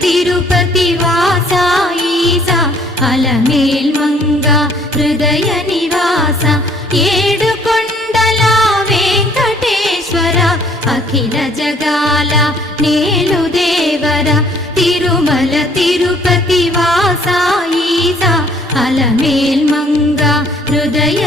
తిరుపతి వాస ఈస అలమేల్ మంగ హృదయ నివాస ఏడు కొండల వెంకటేశ్వర అఖిల జగాల నేలు దేవర తిరుమల తిరుపతి వాస ఈస అలమేల్ మంగ హృదయ